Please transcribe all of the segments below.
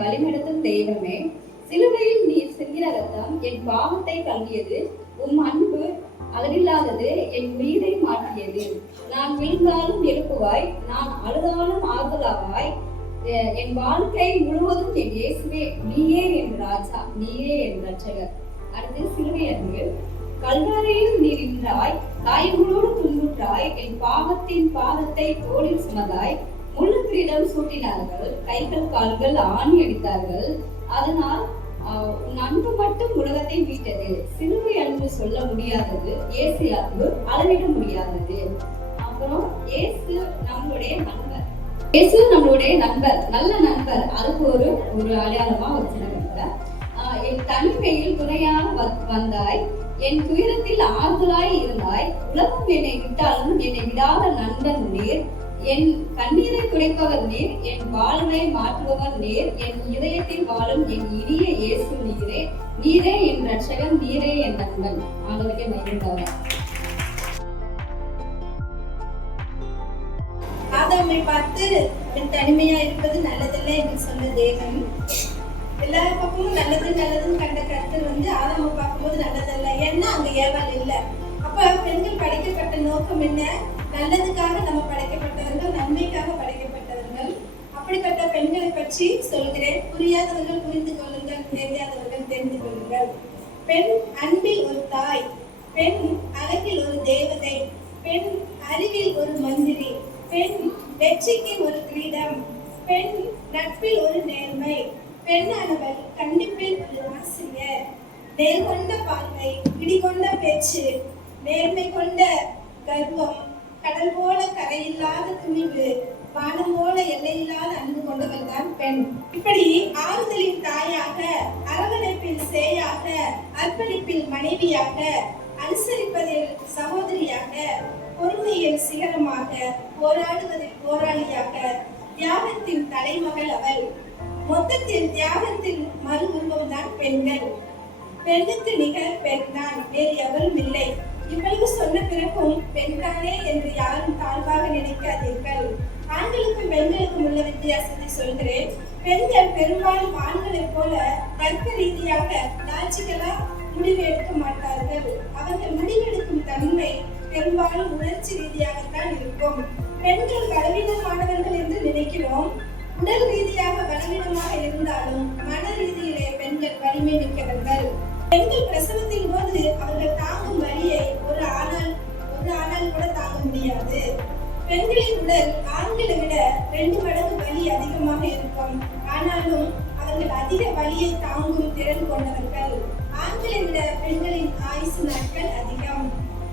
வழிநடத்தும் தெய்வமே, சிலுவையில் நீர் சிந்தின ரத்தம் என் பாவத்தை கழுவியது. உம் அன்பு அளவில்லாதது என் உயிரை மாற்றியது. நான் விழுந்தாலும் எழுப்புவாய், நான் அழுதாலும் ஆறுதலாவாய். என் வாழ்க்கை முழுவதும் என் இயேசுவே, நீயே என் ராஜா, நீயே என் ரட்சகர். அடுத்து சிலுவை அன்பு. கல்வாரியில் நீர் நின்றாய், காயங்களோடு துன்புற்றாய், என் பாவத்தின் பாதத்தை தோளில் சுமந்தாய். முள்ளு கிரீடம் சூட்டினார்கள், கைகள் கால்கள் ஆணி அடித்தார்கள். அதனால் உன் அன்பு மட்டும் உலகத்தை மீட்டது. சிலுவை அன்பு சொல்ல முடியாதது, இயேசு அன்பு அளவிட முடியாதது. அப்புறம் இயேசு நம்மளுடைய நண்பர். இயேசு நம்மளுடைய நண்பர், நல்ல நண்பர். அதுக்கு ஒரு அடையாளமா வச்சிருக்காங்க. என் தனிமையில் துணையாக வந்தாய், என் துயரத்தில் ஆறுதலாய் இருந்தாய். உலகம் என்னை விட்டாலும் என்னை விடாத நண்பன் நீர். என் கண்ணீரை துடைப்பவர் நீர், என் வாழ்வை மாற்றுபவர் நீர். என் இதயத்தில் வாழும் என் இனிய இயேசு நீரே. நீரே என் ரட்சகன், நீரே என் நண்பன். ஆண்டவருக்கே மகிழ்ந்தார். ஆதாமை பார்த்து அவன் தனிமையா இருப்பது நல்லதில்லை என்று சொன்ன தேவன், எல்லா பக்கமும் நல்லது நல்லதுன்னு கண்ட கர்த்தர் ஆதாமை பார்க்கும்போது நல்லதல்ல, ஏன்னா அங்க ஏவாள் இல்லை. அப்ப பெண்கள் படைக்கப்பட்ட நோக்கம் என்ன? நல்லதுக்காக நம்ம படைக்கப்பட்டவர்கள், நன்மைக்காக படைக்கப்பட்டவர்கள். அப்படிப்பட்ட பெண்களை பற்றி சொல்கிறேன். புரியாதவர்கள் புரிந்து கொள்ளுங்கள், தெரியாதவர்கள் தெரிந்து கொள்ளுங்கள். பெண் அன்பில் ஒரு தாய், பெண் அழகில் ஒரு தேவதை, பெண் அறிவில் ஒரு மந்திரி, பெண் வெற்றிக்கு ஒரு கிரீடம், பெண் நட்பில் ஒரு நேர்மை, பெண்ணானவள் கண்டிப்பில் ஒரு ஆசிரியர், நேர்கொண்ட பார்வை, பிடிகொண்ட பேச்சு, நேர்மை கொண்ட கர்வம், கடல் போல கரையில்லாத துணிவு, வானம் போல எல்லையில்லாத அன்பு கொண்டவள் தான் பெண். இப்படி ஆறுதலின் தாயாக, அரவணைப்பில் சேயாக, அர்ப்பணிப்பில் மனைவியாக, அனுசரிப்பதில் சகோதரியாக, பொறுமையில் சிகரமாக, போராடுவதில் போராளியாக, தியாகத்தின் தலைமகள் அவள். மொத்தத்தில் தியாகத்தின் மறு உருவம் தான் பெண்கள். பெண்ணுக்கு நிகர் பெண் தான், வேறு எவரும் இல்லை. இவ்வளவு சொன்ன பிறகும் பெண்தானே என்று யாரும் தாழ்வாக நினைக்காதீர்கள். ஆண்களுக்கும் பெண்களுக்கும் உள்ள வித்தியாசத்தை சொல்கிறேன். பெண்கள் பெரும்பாலும் ஆண்களைப் போல தர்க்க ரீதியாக லாஜிக்கலா முடிவு எடுக்க மாட்டார்கள். அவர்கள் முடிவெடுக்கும் தன்மை பெரும்பாலும் உணர்ச்சி ரீதியாகத்தான் இருக்கும். பெண்கள் பலவீனமானவர்கள் என்று நினைக்கிறோம். உடல் ரீதியாக பலவீனமாக இருந்தாலும் மன ரீதியிலே பெண்கள் வலிமை மிக்கவர்கள். பெண்கள் பிரசவத்தின் போது அவர்கள் தாங்கும் வலியை ஒரு ஆணால் கூட தாங்க முடியாது. பெண்களின் உடல் ஆண்களை விட 2 மடங்கு வலி அதிகமாக இருக்கும். ஆனாலும் அவர்கள் அதிக வலியை தாங்கும் திறன் கொண்டவர்கள். ஆண்களை விட பெண்களின் ஆயுசு நாட்கள் அதிகம்.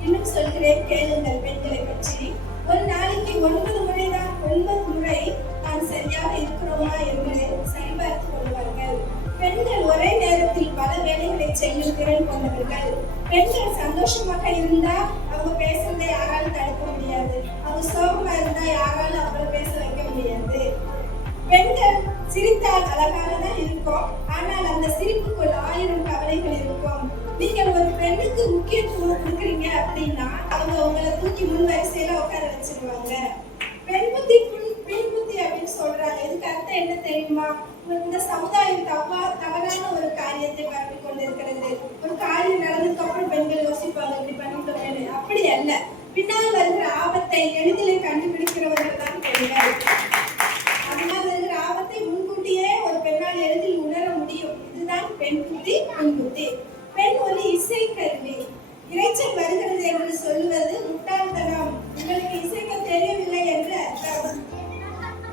இன்னும் சொல்கிறேன், கேளுங்கள் பெண்களை பற்றி. ஒரு நாளைக்கு 9 முறைதான் 9 முறை நான் சரியாக இருக்கிறோமா என்று சரிபார்த்து கொள்வார்கள். பெண்கள் ஒரே நேரத்தில் பல வேலைகளை செய்யும் திறன் கொண்டவர்கள். பெண்கள் சந்தோஷமாக இருந்தா அவங்க பேசுறதை யாராலும் தடுக்க முடியாது. அவங்க சோகமா இருந்தா யாராலும் அவங்களை பேச வைக்க முடியாது. பெண்கள் சிரித்தால் அழகாக தான் இருக்கும், ஆனால் அந்த சிரிப்புக்குள் 1000 கவலைகள் இருக்கும். நீங்கள் ஒரு பெண்ணுக்கு முக்கியத்துவம் கொடுக்குறீங்க அப்படின்னா அவங்க உங்களை தூக்கி முன் வரிசையில உட்கார வச்சிருவாங்க. பெண் புத்தி பெண் புத்தி அப்படின்னு சொல்றாங்க. இதுக்கு அர்த்தம் என்ன தெரியுமா? இந்த சமுதாயம் தவறான ஒரு காரியத்தை பரப்பி கொண்டிருக்கிறது. ஒரு காரியம் நடந்ததுக்கு அப்புறம் பெண்கள் யோசிப்பாங்க, இப்படி பண்ணிட்டோமே. அப்படி அல்ல, பின்னால் வருகிற ஆபத்தை எளிதிலே கண்டுபிடிக்கிறவர்கள் தான் பெண்கள். அதனால் வருகிற ஆபத்தை முன்கூட்டியே ஒரு பெண்ணால் எளிதில் உணர முடியும். இதுதான் பெண் புத்தி. பெண் புத்தி. பெண் ஒரு இசை கருவி. இறைச்சல் வருகிறது என்று சொல்லுவது முட்டாள்தனம். உங்களுக்கு இசைக்க தெரியவில்லை என்று அர்த்தம்.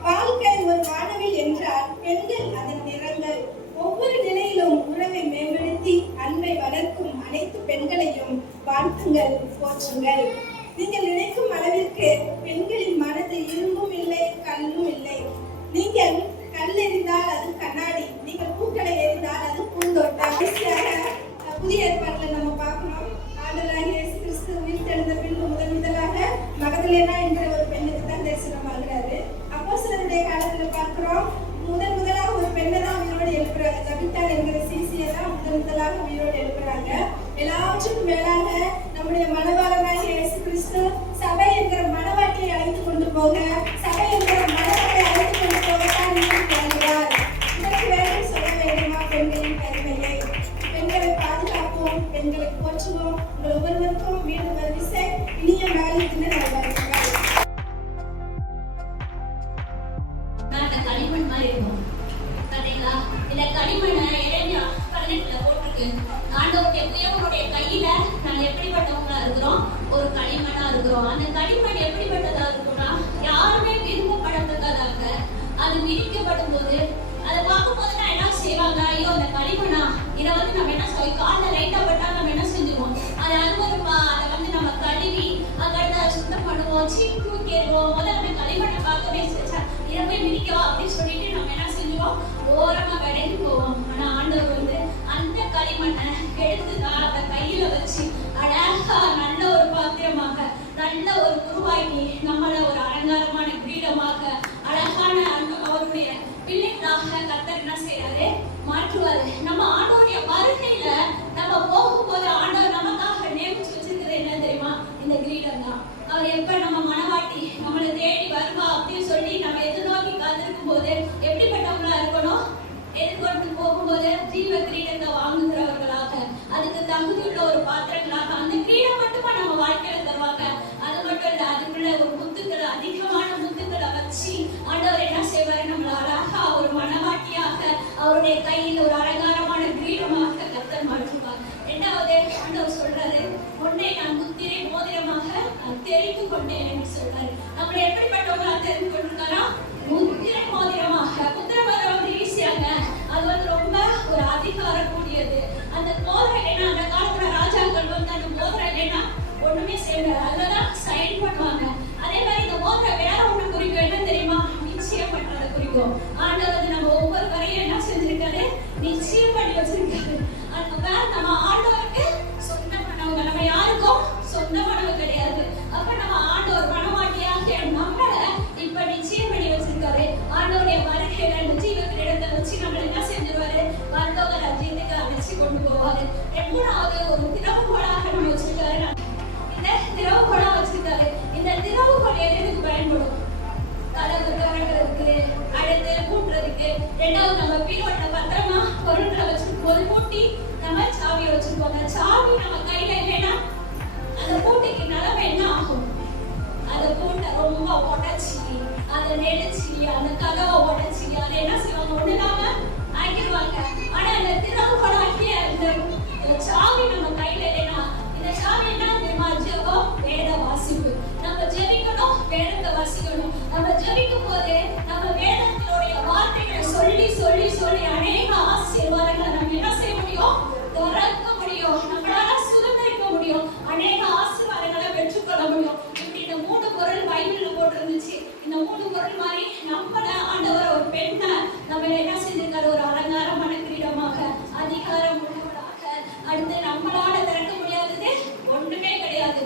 வாழ்க்கை ஒரு வானவில் என்றால் பெண்கள் அதன் நிறங்கள். ஒவ்வொரு நிலையிலும் உறவை மேம்படுத்தி அன்பை வளர்க்கும் அனைத்து பெண்களையும் வாழ்த்துங்கள், போற்றுங்கள். நீங்கள் நினைக்கும் அளவிற்கு பெண்களின் மனது இரும்பும் இல்லை, கல்லும் இல்லை. நீங்கள் கல் எறிந்தால் அது கண்ணாடி, நீங்கள் பூக்களை எறிந்தால் அது பூந்தோட்டம். புதிய ஏற்பாட்டில் நம்ம பார்க்கிறோம், ஆண்டவராகிய இயேசு கிறிஸ்து உயிர்த்தெழுந்த பின்பு முதலாக மகதலேனா என்ற ஒரு பெண்ணுக்கு தான் தரிசனம் ஆகிறாரு. அப்போஸ்தலருடைய காலத்துல பார்க்கிறோம், முதலாக ஒரு பெண்ணை தான் உயிரோடு எழுப்புறாங்க. தபித்தாள் என்கிற சீசியை தான் முதலாக உயிரோடு எழுப்புறாங்க. எல்லாவற்றுக்கும் மேலாக நம்முடைய மணவாளனாகிய இயேசு கிறிஸ்து சபை என்கிற மணவாட்டியை அழைத்து கொண்டு போக, சபை என்கிற மணவாளை அழைத்து கொண்டு போகத்தான் வருகிறார். இதற்கு இருக்கு. ஆண்டவருடைய தேவனுடைய கையில நான் எப்படிப்பட்டவங்களா இருக்கிறோம்? ஒரு களிமண்ணா இருக்கிறோம். அந்த களிமண் எப்படிப்பட்டதா இருக்கும்னா யாருமே விரும்பப்படத்தக்கதாக அது விரிக்கப்படும் போது அதை பார்க்கும்போது நான் என்ன செய்வாங்க, ஐயோ அந்த களிமண்ணா இதை வந்து நம்ம என்ன செய்வோம், காலில் லைட்டா பட்டா நம்ம என்ன செஞ்சுருவோம், அதை அனுபவப்பா அதை வந்து நம்ம கழுவி அங்கே சுத்தம் பண்ணுவோம், சீப் தூக்கிடுவோம். முதல்ல அந்த களிமண்ணை பார்க்கவே இதை போய் மிதிக்கவா அப்படின்னு சொல்லிட்டு நம்ம என்ன செஞ்சுவோம், ஓரமா விலகி போவோம். ஆனா ஆண்டவர் வந்து அந்த களிமண்ணை எடுத்துதான் அந்த கையில வச்சு அழகா நல்ல ஒரு பாத்திரமாக நல்ல ஒரு உருவாக்கி நம்மள ஒரு அலங்காரமான கிரீடமாக அழகான அவருடைய பிள்ளைகளாக கர்த்தர் என்ன செய்யறாரு, மாற்றுவாரு. நம்ம ஆண்டவருடைய வருகையில நம்ம போகும்போது ஆண்டவர் நமக்காக நியமிச்சு வச்சிருக்கிறது என்ன தெரியுமா, இந்த கிரீடம் தான். அவர் எப்ப நம்ம மனவாட்டி நம்மளை தேடி வருவா அப்படின்னு சொல்லி நம்ம எதிர்நோக்கி காத்திருக்கும் போது எப்படிப்பட்டவங்களா இருக்கணும், எதிர்கொண்டு போகும்போது ஜீவ கிரீடத்தை வாங்குகிறவர்களாக, அதுக்கு தகுதியுள்ள ஒரு பாத்திரங்களாக அந்த கிரீடம் மட்டுமா நம்ம வாழ்க்கையில தருவாங்க. அது மட்டும் இல்ல, அதுக்குள்ள ஒரு முத்துக்களை அதிகமான முத்துக்களை வச்சு ஆண்டவர் என்ன செய்வாரு, நம்மள அழகா ஒரு மனவாட்டியாக அவருடைய கையில் ஒரு அலங்காரமான கிரீடமாக கர்த்தர் மாற்றுவார். இரண்டாவது ஆண்டவர் சொல்றாரு, உன்னை நான் முத்திரை மோதிரமாக தெரிந்து கொண்டேன் என்று சொல்றாரு. நம்மளை எப்படிப்பட்டவங்களா தெரிந்து கொண்டிருக்காரா, முத்திரை மோதிரமாக. முத்திரை மோதிரம் வந்து ஈஸியாங்க, அது வந்து ரொம்ப ஒரு அதிகாரம் கூடியது. அந்த மோதிரம் இல்லைன்னா அந்த காலத்துல ராஜாக்கள் வந்து அந்த மோதிரம் இல்லைன்னா ஒண்ணுமே செய்யல, அதுலதான் சைன் பண்ணுவாங்க. அதே மாதிரி இந்த மோதிரம் வேற ஒண்ணு குறிக்கும், என்ன தெரியுமா, நிச்சயம் பண்றதை குறிக்கும். ஆண்டவர் வந்து நம்ம ஒவ்வொரு வரையும் என்ன செஞ்சிருக்காரு, நிச்சயம் பண்ணி வச்சிருக்காரு. நம்ம ஆண்டவருக்கு சொந்தமானவங்க, நம்ம யாருக்கும் சொந்தமானவங்க கிடையாது. அப்ப நம்ம ஆண்டவர் மனவாட்டியாக நம்மள இப்ப நிச்சயம் பண்ணி வச்சிருக்காரு. ஆண்டவருடைய வருகையில இந்த ஜீவ கிரீடத்தை வச்சு நம்மள என்ன செஞ்சிருவாரு, பரலோக ராஜ்யத்துக்கு அழைச்சி கொண்டு போவாரு. எப்படாவது ஒரு திறவுகோலாக நம்ம வச்சிருக்காரு, இந்த திறவுகோலா வச்சிருக்காரு. இந்த திறவுகோல் எதுக்கு பயன்படும், கதவு திறக்கிறதுக்கு, அடுத்து பூட்டுறதுக்கு. ரெண்டாவது நம்ம பீரோட்ல பத்திரமா பொருட்களை வச்சிருக்கும் போது பூட்டி நம்ம சாவியை வச்சிருக்கோங்க. சாவி நம்ம கையில இல்லைன்னா அந்த பூட்டிக்கு நிலைமை என்ன ஆகும், அந்த பூட்டை ரொம்ப உடைச்சி அதை நெளிச்சு அந்த கதவை உடைச்சி அதை என்ன செய்வாங்க, ஒண்ணு இல்லாம ஆக்கிடுவாங்க. ஆனா அந்த திறவுகோலாகிய இந்த சாவி நம்ம கையில இல்லைன்னா, இந்த சாவி என்ன தெரியுமா, ஜெபம், வேத வாசிப்பு. நம்ம ஜெபிக்கணும், வேதத்தை வாசிக்கணும். நம்ம ஜெபிக்கும் போது நம்ம வேதத்தினுடைய வார்த்தைகளை சொல்லி சொல்லி சொல்லி அநேக ஆசீர்வாதங்களை நம்ம என்ன செய்ய முடியும், திறக்க முடியும். நம்மளால சுதந்திரிக்க முடியும், அநேக ஆசீர்வாதங்களை பெற்றுக்கொள்ள முடியும். இப்படி இந்த 3 பொருள் பைபிள்ல போட்டிருந்துச்சு. இந்த 3 பொருள் மாதிரி நம்மள ஆண்டவர் ஒரு பெண்ணை நம்ம என்ன செஞ்சிருக்காரு, ஒரு அலங்காரமான கிரீடமாக அதிகாரம் உள்ளவராக. அடுத்து நம்மளால திறக்க முடியாதது ஒண்ணுமே கிடையாது.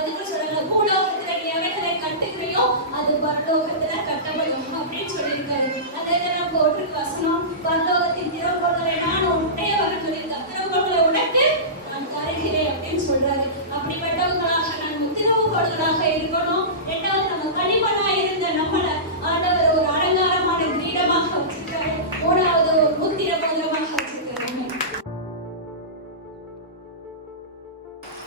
எதுக்கு சொல்றாங்க, பூலோகத்துல நீ எவைகளை கட்டுகிறையோ அது பரலோகத்துல கட்டப்படும் அப்படின்னு சொல்லியிருக்காரு. அதே நம்ம போட்டிருக்கு வசனம், பரலோகத்தின் திறவுகோல்களை நான் உடையவர்கள் சொல்லியிருக்காரு, திறவுகோல்களை உடைத்து நான் தருகிறேன் அப்படின்னு சொல்றாரு. அப்படிப்பட்டவங்களாக நம்ம திறவுகோல்களாக இருக்கணும். ரெண்டாவது நம்ம களிமண்ணா இருந்த நம்மள ஆண்டவர் ஒரு அலங்காரமான கிரீடமாக வச்சிருக்காரு. மூணாவது ஒரு முத்திர மோதிரமாக வச்சிருக்காரு.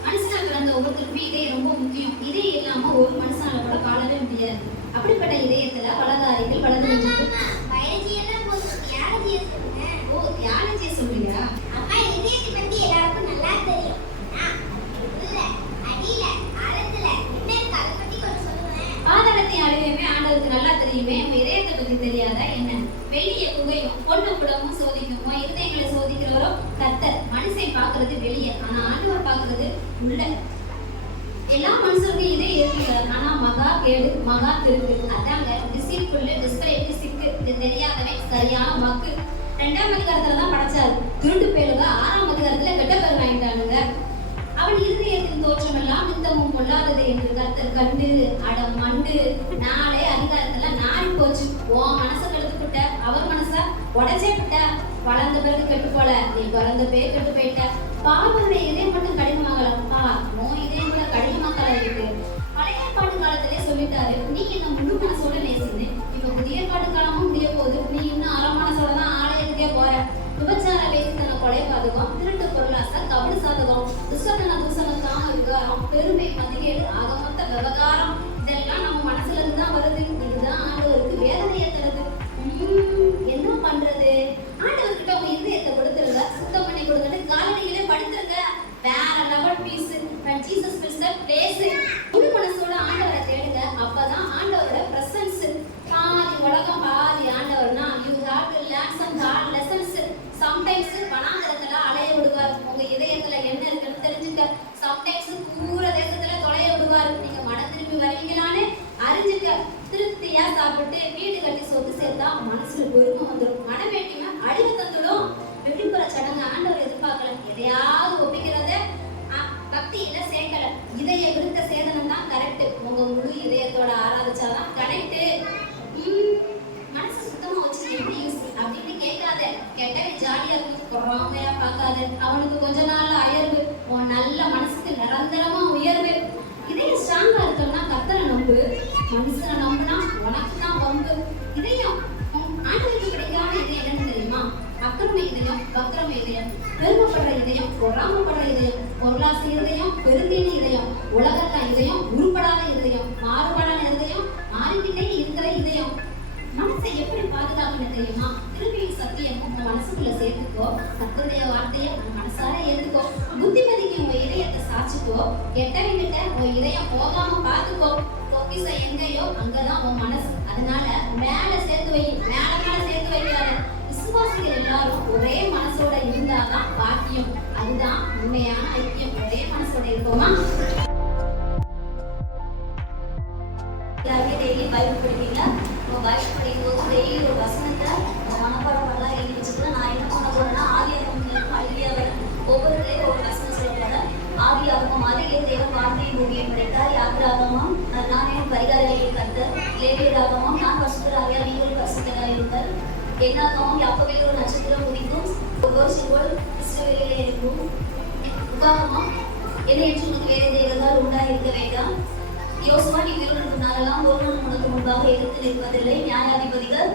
மனுஷனா பிறந்த ஒவ்வொருத்தருக்குமே இதயம் ரொம்ப முக்கியம். இதயம் இல்லாம ஒரு மனுஷனால கூட வாழவே முடியாது. அப்படிப்பட்ட இதயத்துல வலதாரிகள் வலது ஓ தியாலஜியை சொல்றீங்களா? பாதாளத்தை அடையவே ஆண்டவருக்கு நல்லா தெரியுமே, உங்க இதயத்தை பத்தி தெரியாதா என்ன? வெளிய குகையும் பொண்ணு புடமும் சோதிக்குமோ, இதயங்களை சோதிக்கிறவரோ கர்த்தர். மனுஷன் பாக்குறது வெளியே, ஆனா ஆண்டவர் பாக்குறது உள்ள. எல்லா மனுஷருக்கும் இதே இருக்கு, ஆனா மகா கேடு மகா திருக்கு. அதாங்க டிசிப்புள்ள டிஸ்பிரேட் சிக்கு. இது தெரியாதவன் சரியான வாக்கு. 2ஆம் அதிகாரத்துல தான் படைச்சாரு. திருட்டு பேருங்க 6ஆம் அதிகாரத்துல கெட்ட பேர் வாங்கிட்டானுங்க. அவன் இருதயத்தின் தோற்றமெல்லாம் நித்தமும் பொல்லாதது என்று கர்த்தர் கண்டு அட மண்டு. 4 அதிகாரத்துல நாரி போச்சு. ஓ மனசை கெடுத்துக்கிட்ட, அவர் மனசா உடச்சே விட்ட. வளர்ந்த பிறகு கெட்டு போல, நீ பிறந்த பேர் கெட்டு போயிட்ட. பார்வனுடைய இதயம் மட்டும் கடினமாகலப்பா, நோ இதயம் கூட கடினமாக இருக்கு. பழைய பாட்டு காலத்திலே சொல்லிட்டாரு, நீ என்ன முழு மனசோட நேசின்னு. இப்ப புதிய பாட்டு காலமும் முடிய போகுது, நீ இன்னும் அரை மனசோட தான் ஆலயத்துக்கே போற. விபச்சார வேசித்தன கொலை பாதகம், திருட்டு பொருளாசை, கபடு சாதகம், துஷ்டத்தன தூசணம், காம விகாரம், பெருமை மதிகேடு, ஆகமொத்த விவகாரம், இதெல்லாம் நம்ம மனசுல இருந்து தான் வருது. இதுதான் ஆண்டவருக்கு வேதனையை தருது. என்ன பண்றது? ஆண்டவர்கிட்ட உங்க இதயத்தை கொடுத்துருங்க. முழு இதயத்தோட ஆராதிச்சாதான் கரெக்ட். மனசு சுத்தமா வச்சு எப்படி யூஸ் அப்படின்னு கேட்காத. கேட்டவே ஜாலியா இருக்கு, பொறாமையா பார்க்காத. அவனுக்கு கொஞ்ச நாள்ல அயர்வு, உன் நல்ல மனசுக்கு நிரந்தரமா உயர்வு. இதயம் ஸ்ட்ராங்கா இருக்கணும்னா கர்த்தரை நம்பு. மனுஷனை நம்புனா உனக்கு தான் வம்பு. இதயம் ஆண்டவருக்கு கிடைக்காத இதயம் என்னன்னு தெரியுமா? அக்கிரம இதயம், வக்கிரம இதயம், பெருமைப்படுற இதயம், பொறாமப்படுற இதயம், பொருளாசை இதயம், பெருந்தேனி இதயம், உலகத்த இதயம், உருப்படாத இதயம், மாறுபாடான இதயம், மாறிக்கிட்டே இருக்கிற இதயம். மனசை எப்படி பாதுகாக்கணும் தெரியுமா? திருப்பியும் சத்தியம் உங்க மனசுக்குள்ள சேர்த்துக்கோ. கர்த்தருடைய வார்த்தையை உன் மனசார ஏத்துக்கோ. புத்திமதிக்கு உங்க இதயத்தை சாட்சிக்கோ. கெட்டவங்கிட்ட உன் இதயம் போகாம பார்த்துக்கோ. பொக்கிஷம் எங்கேயோ அங்கதான் உன் மனசு. அதனால மேல சேர்த்து வை, மேல சேர்த்து வைக்காத. விசுவாசிகள் எல்லாரும் ஒரே மனசோட இருந்தாதான் பாக்கியம். அதுதான் உண்மையான ஐக்கியம். ஒரே மனசோட இருப்போமா? டெய்லி பைபிள் படிப்பீங்க. பைபிள் படிக்கும்போது டெய்லி ஒரு வசனத்தை மனப்பாடம் பண்ணலாம் எழுதி வச்சுக்கலாம். நான் என்ன பண்ண போறேன்னா ஆதியாகமம் ஒவ்வொருத்தரையும் ஒரு வசனம் சொல்ல போறேன். ஆதியாகமம் அதிலே தேவன் வானத்தையும் பூமியையும் படைத்தார். யாத்திராகமம் நான் என் பரிகாரங்களை கர்த்தர். லேவியராகமம் நான் பரிசுத்தராகிய நீங்கள் பரிசுத்தராக இருங்கள். என்னாகமம் யாக்கோபில் ஒரு நட்சத்திரம் உதிக்கும், ஒவ்வொரு சிறுவல் இஸ்ரவேலிலே இருக்கும். உதாரணம் என்னை என்று உனக்கு வேறு தேவதால் உண்டாயிருக்க வேண்டாம். யோசுவா நீ உயிரோடு நாளெல்லாம் ஒருவன் உனக்கு முன்பாக எதிர்த்து நிற்பதில்லை. நியாயாதிபதிகள்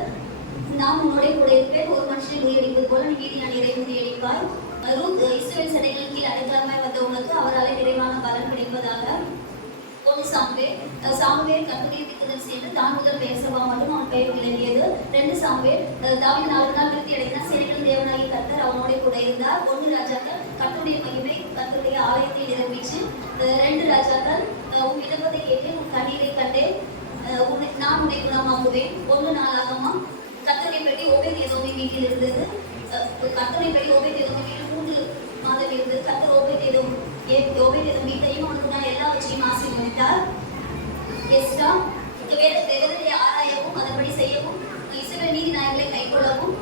நான் உன்னோட கூட இருப்பேன். ஒரு மனுஷனை முறியடிப்பது போல நீ நீதியானரை முறியடிப்பாய். ரூத் இஸ்ரவேல் சடைகளின் கீழ் அடைக்கலமாய் வந்த உனக்கு அவரால் நிறைவான பலன் கிடைப்பதாக. சாமுவேல் கர்த்தருடைய தீர்க்கதரிசி என்று தான் முதல் பெயர்சபா மட்டும் அவன் பெயர் விளங்கியது. 2 சாமுவேல் தாவீது 4 நாள் விருத்தி அடைந்தார். சேனைகளின் தேவனாகிய கர்த்தர் அவனோட கூட இருந்தார். 1 ராஜாக்கள் கர்த்தருடைய மகிமை கர்த்தருடைய ஆலயத்தை நிரம்பிச்சு. 2 ராஜாக்கள் உன் விண்ணப்பத்தை கேட்டேன், உன் கண்ணீரை கண்டேன், நான் உன்னை குணமாக்குவேன். 1 நாளாகமம் கர்த்தருடைய பெட்டி ஓபேத் ஏதோமின் வீட்டில் இருந்தது. கர்த்தருடைய பெட்டி ஓபேத் ஏதோமின் வீட்டில் 3 மாதம் இருந்தது. கர்த்தர் ஓபேத் ஏதோம் வீட்டையும் அவனுக்கு நான் எல்லாவற்றையும் ஆசீர்வதித்தார். எஸ்ரா வேதத்தை ஆராயவும் அதன்படி செய்யவும் இஸ்ரவேல் நீதி நாயகங்களை கைக்கொள்ளவும்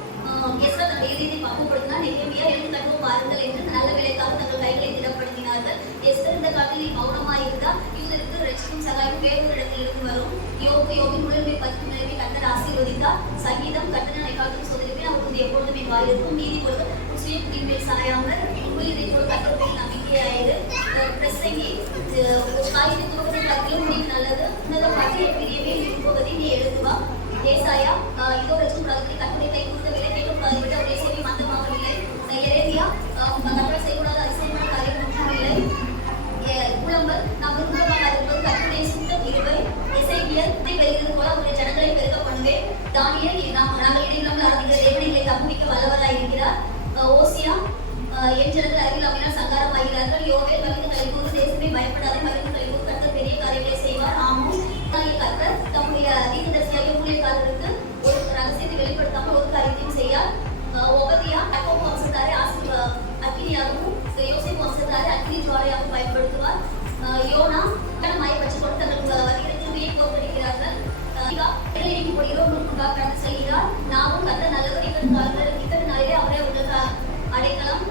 எஸ்ரா தன் இதயத்தை பக்குவப்படுத்தினார். நெகேமியா எழுந்து கட்டவும் பாருங்கள் என்று நல்ல வேலைக்காக தங்கள் கைகளை திடப்படுத்தினார்கள். எஸ்தர் இந்த காலத்தில் மௌனமாயிருந்தால் யூதருக்கு ரட்சிக்கும் சகாயம் வேறொரு இடத்தில் இருந்து வரும். யோபின் முதன்மை 10 நிலைமை கர்த்தர் ஆசீர்வதித்தார். சங்கீதம் கர்த்தனை காலத்தில் சோதரிப்பேன், அவருக்கு எப்பொழுதுமே வாயிருக்கும். நீதிபதிகள் சுயத்தின் மேல் சாயாமல் உயிரை போல் கர்த்தர் நம்பிக்கையாயிரு. பிரசங்கி காய்கறி தூக்கத்தை கருத்திலும் முடிவு நல்லது. உன்னத பற்றிய பிரியவே இருப்பதை நீ எழுதுவா. ஏசாயா இதோ ரட்சம் கருத்தை கற்பனை கை கொடுத்த விலை கேட்டும் விட ஒரே சேவை மந்தமாகவில்லை. எரேமியா கற்பனை செய்யக்கூடாத அதிசயமான காரியம் ஒன்றுமில்லை. புலம்பல் நாம் விருப்பமாக இருப்பது கற்பனை சுத்தம் இருவை. எசேக்கியேல் பெறுகிறது போல அவருடைய ஜனங்களை பெருக பண்ணுவேன். தானியேல் நாங்கள் இடையில்லாமல் ஆராதிக்கிற தேவனை தப்புவிக்க வல்லவராய் இருக்கிறார். ஓசியா என் ஜனங்கள் அறிவில் அவையினால் சங்காரமாகிறார்கள். யோவேல் மகிழ்ந்து கழிவுறு தேசமே பயப்படாதே, மகிழ்ந்து கழிவு கர்த்தர் பெரிய காரியங்களை செய்வார். ஆமோஸ் கர்த்தர் தம்முடைய தீர்க்கதரிசியாகிய ஊழியக்காரருக்கு ஒரு ரகசியத்தை வெளிப்படுத்தாமல் ஒரு காரியத்தையும் செய்யார். ஒபதியா யாக்கோபு வம்சத்தாரை அக்கினியாகவும் யோசேப்பு வம்சத்தாரை அக்கினி ஜுவாலையாகவும் பயன்படுத்துவார். யோனா மாயை வச்சு கொண்டு தங்களுக்கு வருகிற கிருபையை தோற்கடிக்கிறார்கள். கடந்து செல்கிறார். நாமும் கர்த்தர் நல்லவர், இக்கட்டு நாளிலே அவரே உலக அடைக்கலம்.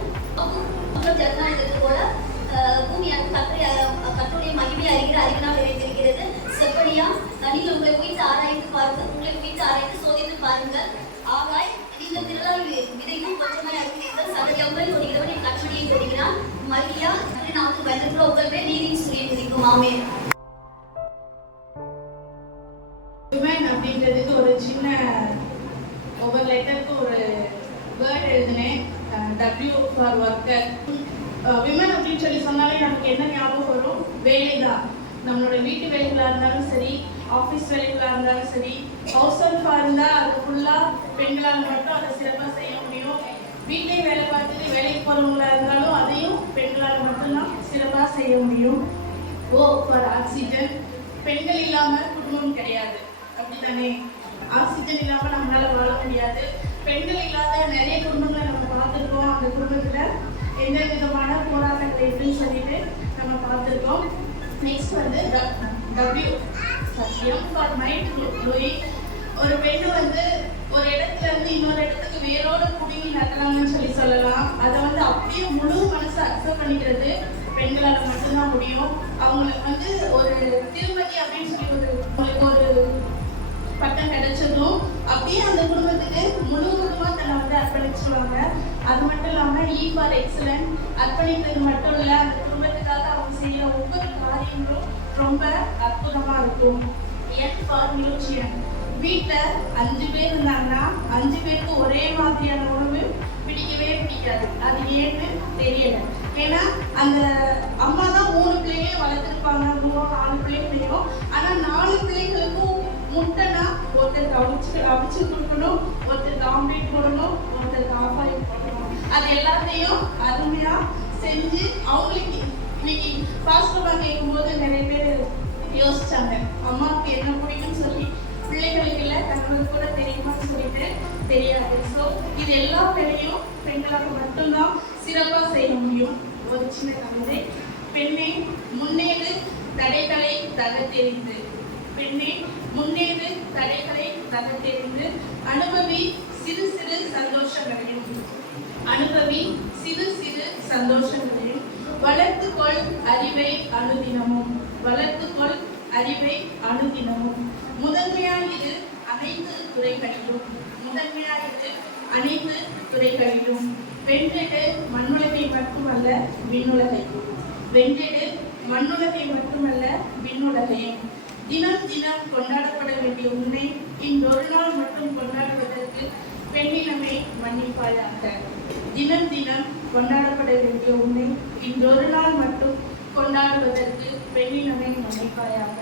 ஜனநாயகத்துக்கு போல பூமியானது கர்த்தருடைய மகிமையை அறிகிற அறிவினால் நிறைந்திருக்கிறது. செப்பனியா நீங்கள் உங்களை குறித்து ஆராய்ந்து பாருங்கள், உங்களை குறித்து ஆராய்ந்து சோதித்து பாருங்கள். ஆகாய் நீங்கள் திரளாய் விதையும் கொஞ்சமாய் அறிகிறீர்கள். சகல உங்களை கொடுக்கிறவன் என் கண்மணியை கொடுக்கிறான். மரியா நாமத்தில் பயன்படுத்துகிற உங்கள் மேல் நீதியின் சூரியன் உதிக்கும். ஆமென். அப்படின்றதுக்கு ஒரு சின்ன ஒவ்வொரு லெட்டருக்கு ஒரு வேர்ட் எழுதினேன். W for worker. விமன் அப்படின்னு சொல்லி சொன்னாலே நமக்கு என்ன ஞாபகம் வரும்? வேலை தான். நம்மளோட வீட்டு வேலைகளாக இருந்தாலும் சரி, ஆஃபீஸ் வேலைகளாக இருந்தாலும் சரி, ஹவுஸ் ஒய்ஃபாக இருந்தால் அது ஃபுல்லாக பெண்களால் மட்டும் அதை சிறப்பாக செய்ய முடியும். வீட்டிலே வேலை பார்த்துட்டு வேலைக்கு போகிறவங்களாக இருந்தாலும் அதையும் பெண்களால் மட்டும்தான் சிறப்பாக செய்ய முடியும். O for oxygen. பெண்கள் இல்லாமல் குடும்பம் கிடையாது, அப்படித்தானே? ஆக்சிஜன் இல்லாமல் நம்மளால வாழ முடியாது. பெண்கள் இல்லாத நிறைய குடும்பங்களை நம்ம பார்த்துருக்கோம். அந்த குடும்பத்தில் எந்த விதமான போராட்டங்கள் எப்படின்னு சொல்லிட்டு நம்ம பார்த்துருக்கோம். நெக்ஸ்ட் வந்து W ஃபார் மைண்ட் ப்ளோயிங். ஒரு பெண்ணு வந்து ஒரு இடத்துல இருந்து இன்னொரு இடத்துக்கு வேரோடு குடுங்கி நட்டலாங்கன்னு சொல்லி சொல்லலாம். அதை வந்து அப்படியே முழு மனசை அக்செப்ட் பண்ணிக்கிறது பெண்களால் மட்டும்தான் முடியும். அவங்களுக்கு வந்து ஒரு திருமதி அப்படின்னு சொல்லி அவங்களுக்கு ஒரு பட்டம் கிடைச்சதும் அப்படியே அந்த குடும்பத்துக்கு முழுவதுமாக தன்னை வந்து அர்ப்பணிச்சுடுவாங்க. அது மட்டும் இல்லாமல் E ஃபார் எக்ஸலன்ட் அர்ப்பணிக்கிறது மட்டும் இல்லை, அந்த குடும்பத்துக்காக அவங்க செய்கிற ஒவ்வொரு காரியங்களும் ரொம்ப அற்புதமாக இருக்கும். N ஃபார் மியூச்சியன். வீட்டில் 5 பேர் இருந்தாங்கன்னா 5 பேருக்கு ஒரே மாதிரியான உணவு பிடிக்கவே பிடிக்காது. அது ஏன்னு தெரியல. ஏன்னா அந்த அம்மா தான் 3 பிள்ளைங்களையும் வளர்த்துருப்பாங்க, 3-4 பிள்ளைங்களையும். ஆனால் 4 பிள்ளைங்களுக்கும் முட்டைனா ஒருத்தருக்கு அவிச்சு கொடுக்கணும், ஒருத்தருக்கு ஆம்லேட் போடணும், ஒருத்தருக்கு ஆஃபாயில் போடணும். அது எல்லாத்தையும் அருமையாக செஞ்சு அவங்களுக்கு இன்னைக்கு பாஸ்டர்மா கேட்கும்போது நிறைய பேர் யோசிச்சாங்க, அம்மாவுக்கு என்ன பிடிக்கும்னு சொல்லி. பிள்ளைகளுக்கு இல்லை, தங்களுக்கு கூட தெரியுமான்னு சொல்லிட்டு தெரியாது. ஸோ இது எல்லா வேலையும் பெண்களாக மட்டும்தான் சிறப்பாக செய்ய முடியும். ஒரு சின்ன கவிதை. பெண்ணே முன்னேறு தடைகளை தகர்த்தெறிந்து, பெண்ணே முன்னேறு தடைகளை தகர்த்தெறிந்து அனுபவி சிறு சிறு சந்தோஷங்களையும், அனுபவி சிறு சிறு சந்தோஷங்களையும், வளர்த்துக்கொள் அறிவை அனுதினமும், வளர்த்துக்கொள் அறிவை அனுதினமும். முதன்மையாயிரு அனைத்து துறைகளிலும், முதன்மையாயிரு அனைத்து துறைகளிலும். வென்றிடு மண்ணுலகை மட்டுமல்ல விண்ணுலகையும், வென்றிடு மண்ணுலகை மட்டுமல்ல விண்ணுலகையும். தினம் தினம் கொண்டாடப்பட வேண்டிய உன்னை இன்றொரு நாள் மட்டும் கொண்டாடுவதற்கு பெண்ணினமே மன்னிப்பாயாக. தினம் தினம் கொண்டாடப்பட வேண்டிய உன்னை இன்றொரு நாள் மட்டும் கொண்டாடுவதற்கு பெண்ணினமே மன்னிப்பாயாக.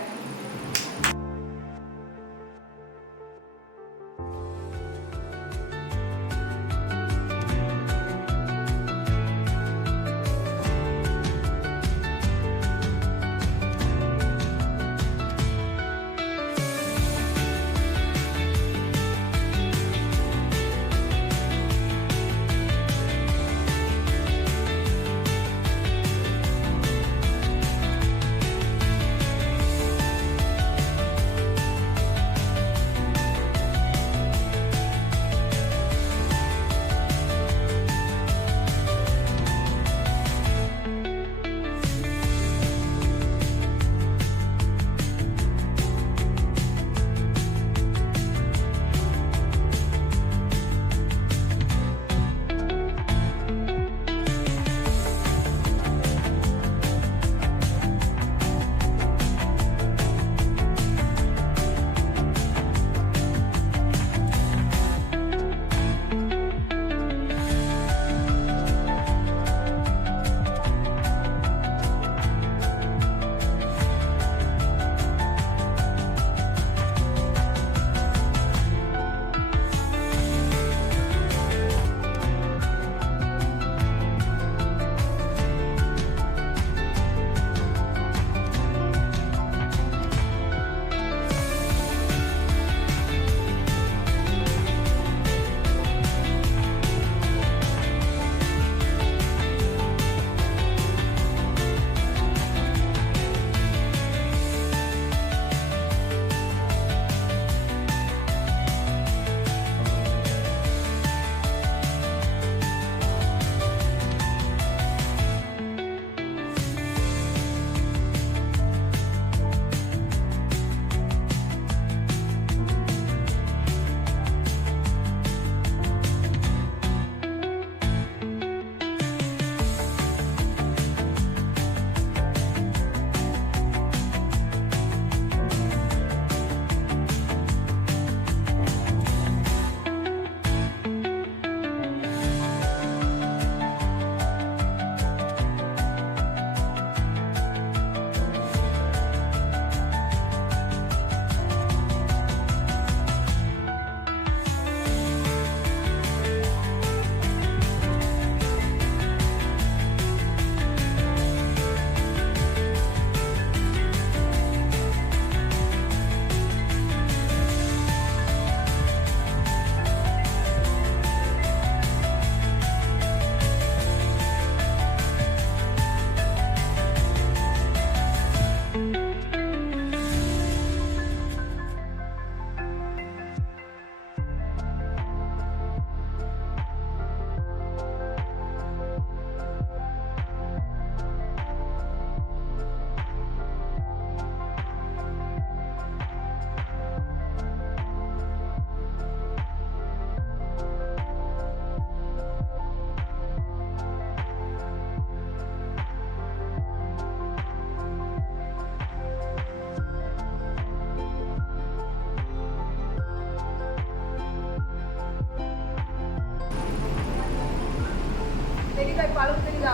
தெரியுதா? இப்போ அளவு தெரியுதா?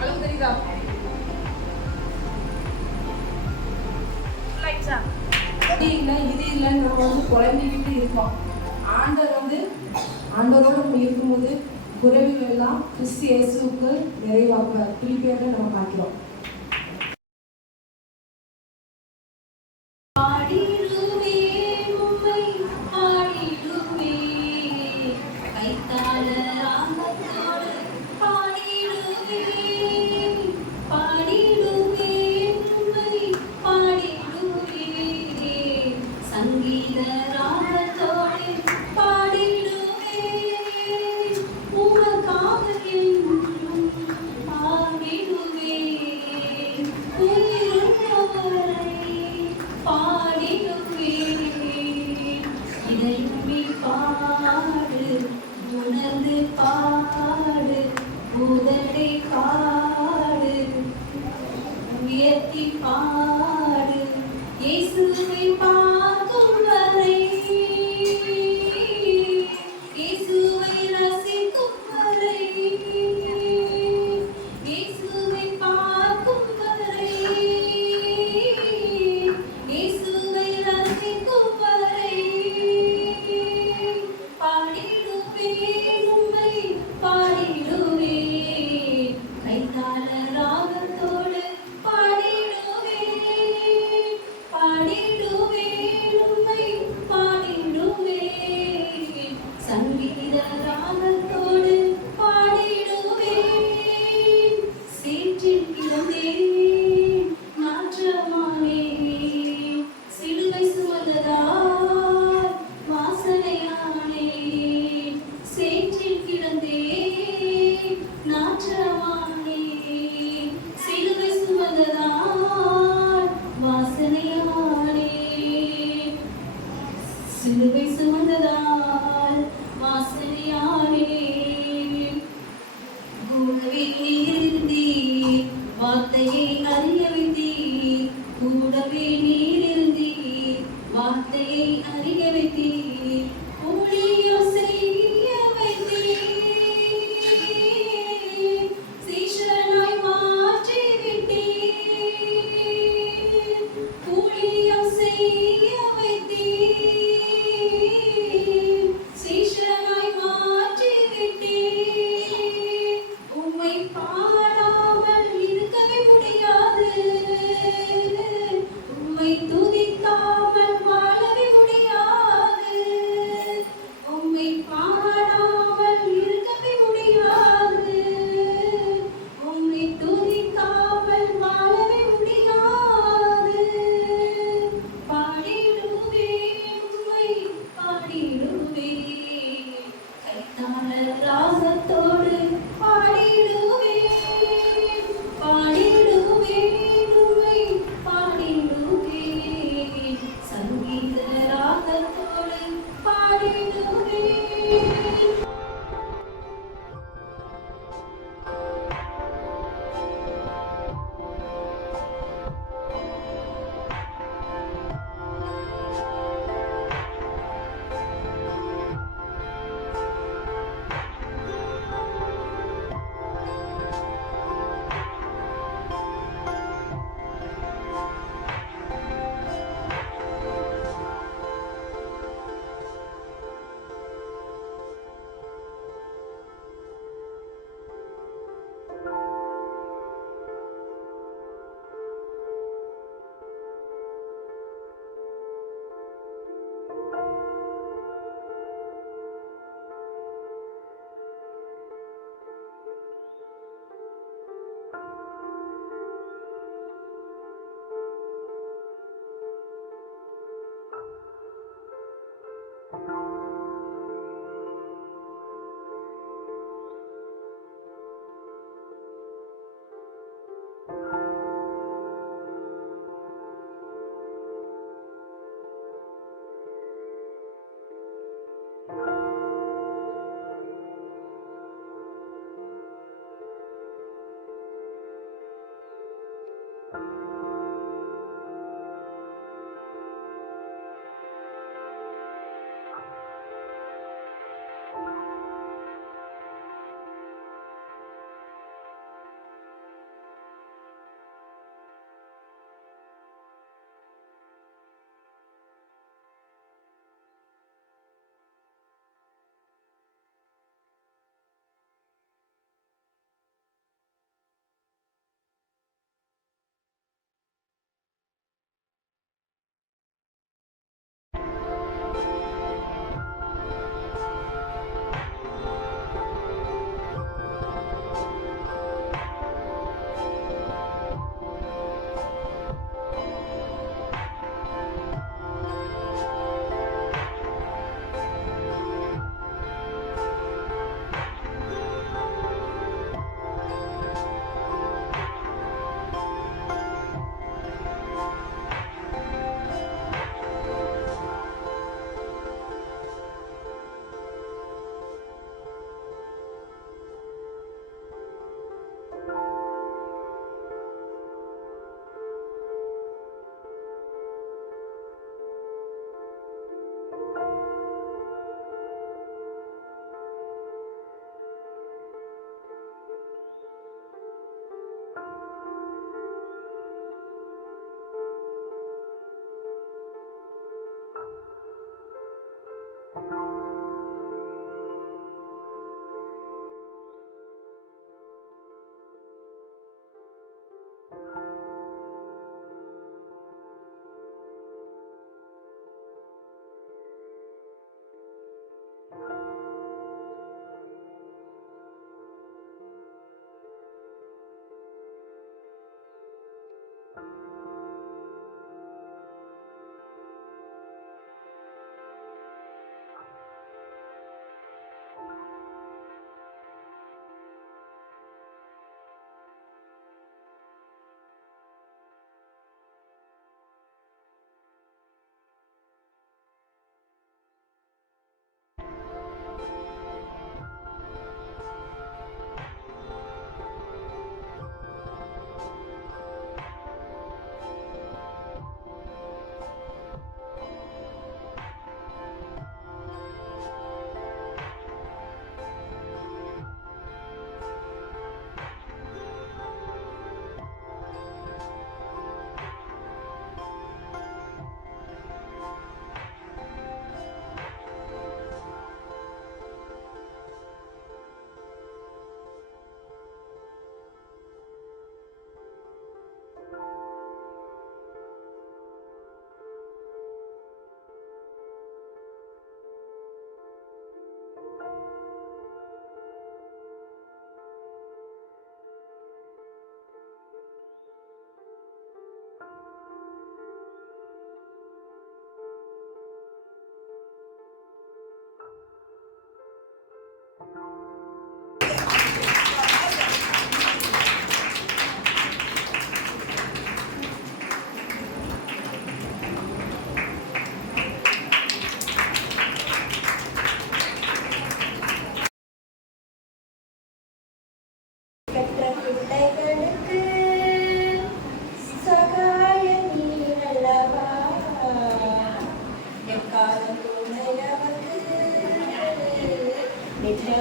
அளவு தெரியுதா? ஃபுல்லாயிடுச்சா? இது இல்லை இது இல்லைன்னு நம்ம வந்து குழந்தைகிட்டு இருக்கோம். ஆண்டவரோடு நம்ம இருக்கும்போது குறைவுகள் எல்லாம் கிறிஸ்து இயேசுவுக்கு நிறைவாக்குவார். பிலிப்பியர்ல நம்ம பார்க்கிறோம். பாடிடுவேன் உம்மை பாடிடுவேன் கைத்தாள ராகத்தோடு பாடிடுவேன் பாடிடுவேன் உம்மை பாடிடுவேன் சங்கீத ராகத்தோடு பாடிடுவேன் உமக்காக என்றும் பாடிடுவேன் உயிருள்ளவரை பாடிடுவேன் இதையுமே பாடு உணர்ந்து பாடு உதடை பாடு உயர்த்தி பாடு இயேசுவை பார்க்கும் வரை இயேசுவை ரசிக்கும் வரை இயேசுவை பார்க்கும் வரை இயேசுவை ரசிக்கும் வரை பாடிடுவேன் உம்மை பாடிடுவேன் கைத்தாள ராகத்தோடு பாடிடுவேன் பாடிடுவேன் உம்மை பாடிடுவேன் சங்கீத ராகத்தோடு பாடிடுவேன் சேற்றில் கிடந்தேன் நாற்றமானேன் சிலுவை சுமந்ததால் வாசனையானேன் சேற்றில் கிடந்தேன் நாற்றமானேன் சிலுவை சுமந்ததால் வாசனையானேன் சிலுவை சுமந்ததால் வாசனையானேன் கூடவே நீரிருந்தீர் வார்த்தையை அறிய வைத்தீர் கூடவே நீரிருந்தீர் வார்த்தையை அறிய வைத்தீர் ஊழியம் செய்ய வைத்தீர் சீஷனாய் மாற்றி விட்டீர் ஊழியம் செய்ய வைத்தீர் சீஷனாய் மாற்றி விட்டீர் உம்மை பாடாமல் இருக்கவே முடியாது உம்மை துதிக்காமல் வாழவே முடியாது உம்மை பாடாமல் இருக்கவே முடியாது உம்மை துதிக்காமல் வாழவே முடியாது பாடிடுவேன் உம்மை பாடிடுவேன் கைத்தாள ராகத்தோடு பாடிடுவேன் பாடிடுவேன் உம்மை பாடிடுவேன் சங்கீத ராகத்தோடு பாடிடுவேன்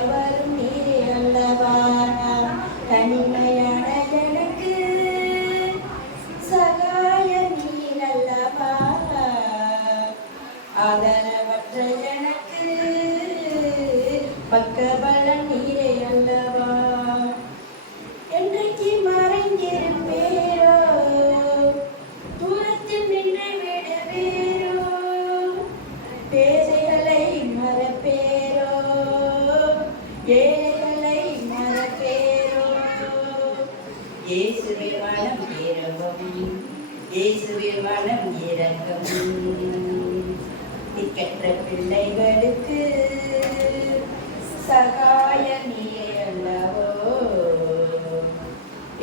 வரும் நீரே அல்லவா தனிமையான எனக்கு சகாய நீர் அல்லவா ஆதரவற்ற எனக்கு பக்கபலம் நீரே அல்லவா என்றைக்கு மறைந்திருப்பேரோ தூரத்தில் நின்று விடுவேரோ பேதைகளை மறப்பேரோ ஏழைகளை மறப்பேரோ இயேசுவில் மனம் இரங்கும் இயேசுவில் மனம் இரங்கும் திக்கற்ற பிள்ளைகளுக்கு சகாய நீரே அல்லவோ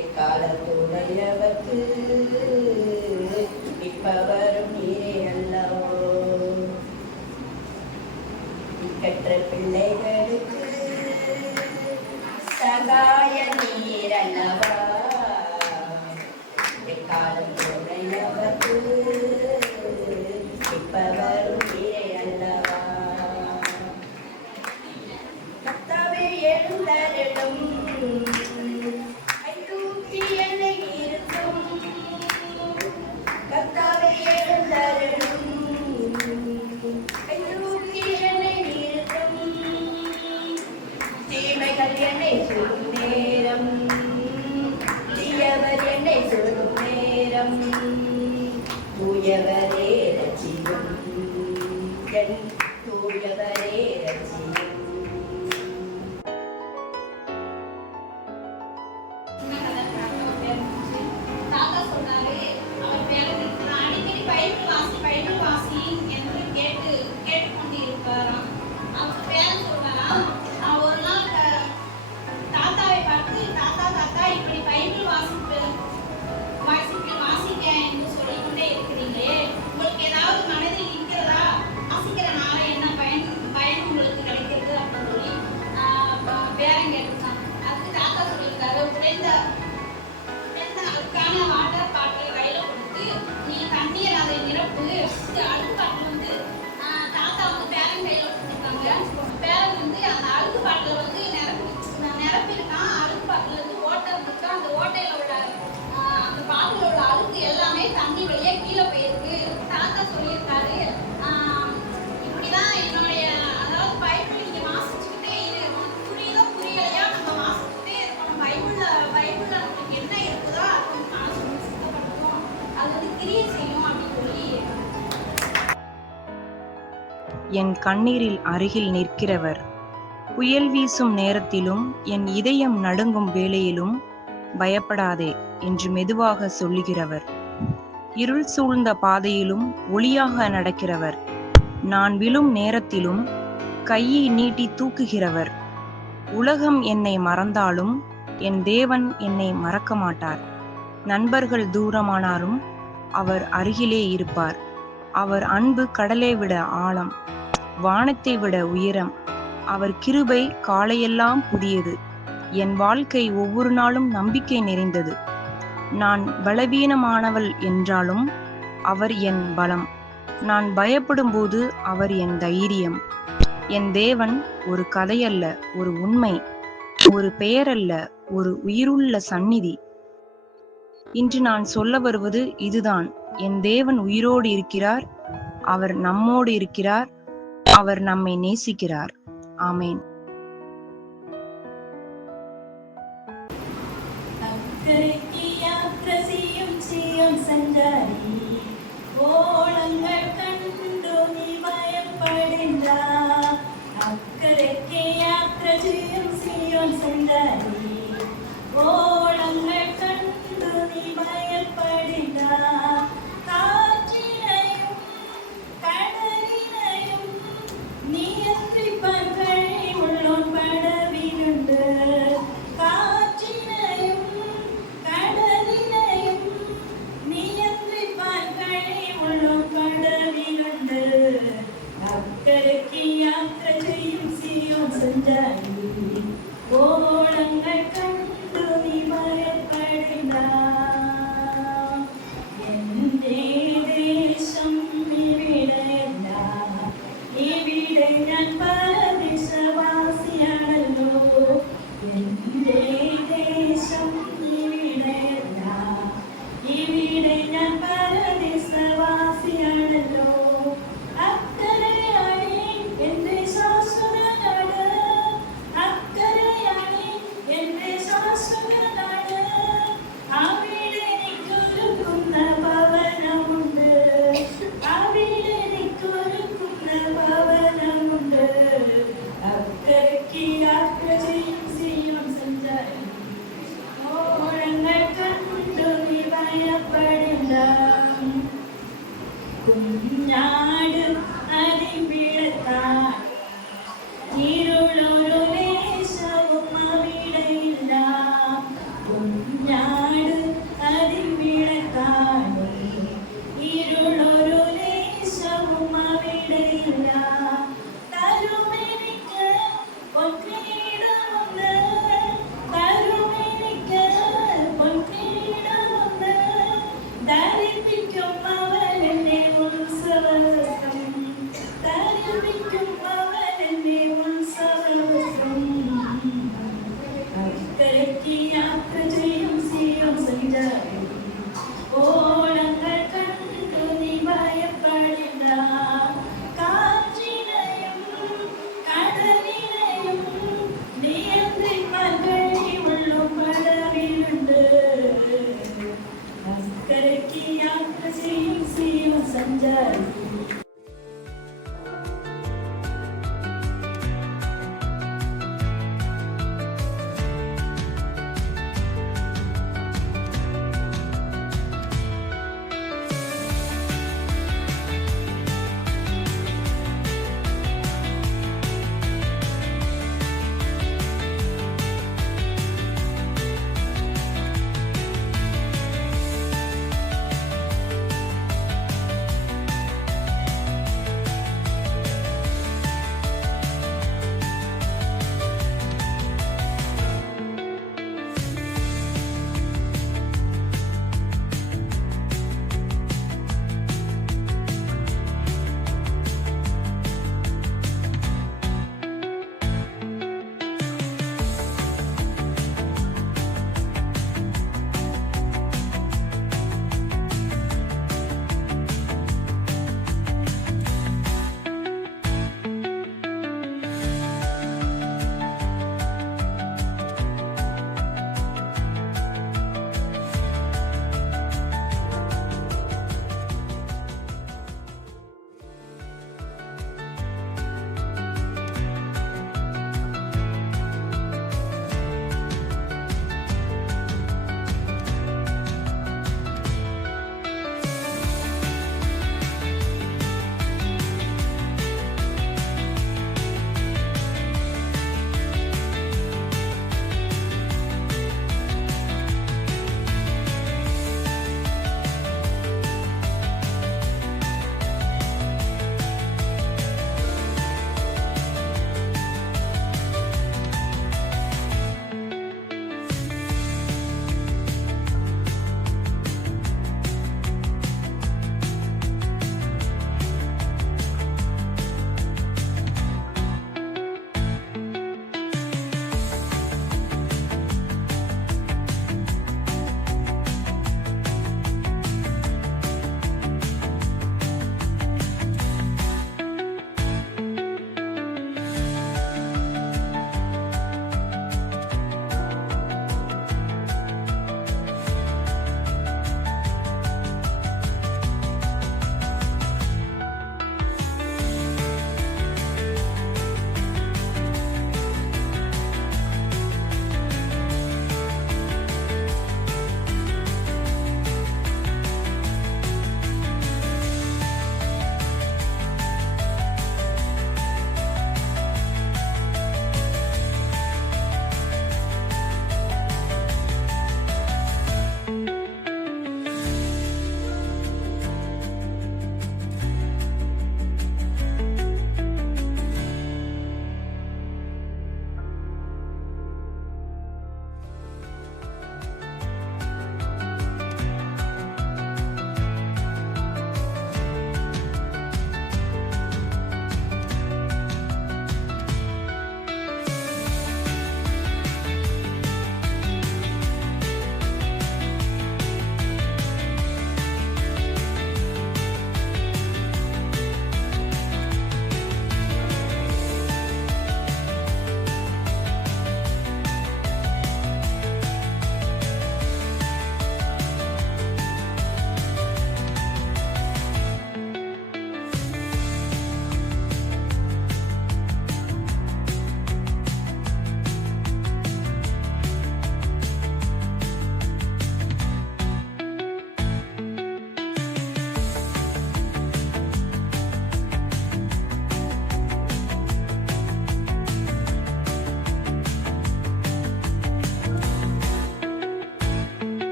எக்காலத்துடையவர்க்கு இப்பவரும் நீரே அல்லவோ திக்கற்ற பிள்ளைகளுக்கு சகாய நீர் அல்லவா எக்காலத்துடையவர்க்கு இப்பவரும் நீரே அல்லவா கர்த்தாவே எழுந்தருளும் ஐதூக்கி என்னை நிறுத்தும் கர்த்தாவே எழுந்தருளும் ஐதூக்கி என்னை நிறுத்தும் தீமைகள் என்னை சொல்லும் நேரம் தீயவர் என்னை சொல்லும் நேரம் தூயவரே ரட்சியும் என் தூயவரே ரட்சியும் தாத்தா சொன்னாரு அவர் பேருக்கு நான் அடிக்கடி பைபிள் வாசி என்று கேட்டுக்கொண்டு இருப்பாராம். அவர் பேரன் சொல்றாராம், நான் ஒரு நாள் தாத்தாவை பார்த்து தாத்தா இப்படி பைபிள் வாசிக்க என்று சொல்லிக்கொண்டே இருக்கிறீங்களே, உங்களுக்கு ஏதாவது மனதில் இருக்கிறதா? வாசிக்கிறனால என்ன பயன் உங்களுக்கு கிடைக்கிறது அப்படின்னு சொல்லி பேரன் கேட்டிருக்கான். அதுக்கு தாத்தா சொல்லியிருக்காரு, குறைந்த அதுக்கான வாட்டர் பாட்டில் கையில கொடுத்து நீ தண்ணீர் அதை நிரப்பு. அழுக்கு பாட்டில் வந்து தாத்தா வந்து பேரன் கையில கொடுத்துருக்காங்க. பேரன் வந்து அந்த அழுக்கு பாட்டில் வந்து நிரப்பியிருக்கான். அழுக்கு பாட்டில் இருந்து ஓட்டை இருந்திருக்கான். அந்த ஓட்டையில உள்ள அந்த பாட்டில் உள்ள அழுக்கு எல்லாமே தண்ணி வழியா கீழே போயிருக்கு. தாத்தா சொல்லியிருக்காரு, இப்படிதான் என்னுடைய அதாவது பைபிள் நீங்க வாசிச்சுக்கிட்டே இரு, உனக்கு புரியுதோ புரியலையா நம்ம வாசிச்சுக்கிட்டே இருக்கணும். பைபிள்ல நமக்கு என்ன இருக்குதோ அது வந்து மனசு சுத்தப்படுத்தும், அது வந்து கிரியை செய்யும் அப்படின்னு சொல்லி. என் கண்ணீரில் அருகில் நிற்கிறவர், புயல் வீசும் நேரத்திலும் என் இதயம் நடுங்கும் வேளையிலும் பயப்படாதே என்று மெதுவாக சொல்லுகிறவர், இருள் சூழ்ந்த பாதையிலும் ஒளியாக நடக்கிறவர், நான் விழும் நேரத்திலும் கையை நீட்டி தூக்குகிறவர், உலகம் என்னை மறந்தாலும் என் தேவன் என்னை மறக்க மாட்டார். நண்பர்கள் தூரமானாலும் அவர் அருகிலே இருப்பார். அவர் அன்பு கடலை விட ஆழம், வானத்தை விட உயரம். அவர் கிருபை காலையெல்லாம் புதியது. என் வாழ்க்கை ஒவ்வொரு நாளும் நம்பிக்கை நிறைந்தது. நான் பலவீனமானவள் என்றாலும் அவர் என் பலம். நான் பயப்படும் போது அவர் என் தைரியம். என் தேவன் ஒரு கதையல்ல, ஒரு உண்மை, ஒரு பெயரல்ல, ஒரு உயிருள்ள சந்நிதி. இன்று நான் சொல்ல வருவது இதுதான். என் தேவன் உயிரோடு இருக்கிறார். அவர் நம்மோடு இருக்கிறார். அவர் நம்மை நேசிக்கிறார். ஆமேன். அக்கறைக்கு யாத்திரை செய்யும் சீயோன் சஞ்சாரி, ஓலங்கள் கண்டு நீ பயப்படுந்தா. அக்கறைக்கு யாத்திரை செய்யும் சீயோன் சஞ்சாரி, ஓலங்கள் கண்டு நீ பயப்படுந்தா. காற்றினையும் கடலினையும் நியந்திப்பவர்கள் உள்ளோன் படவிலுண்டு. காற்றினையும் கடலினையும் நியந்திப்பவர்கள் உள்ளோன் படவிலுண்டு. அக்கறைக்கு யாத்திரை செய்யும் சீயோன் சஞ்சாரி, ஓலங்கள் கண்டு நீ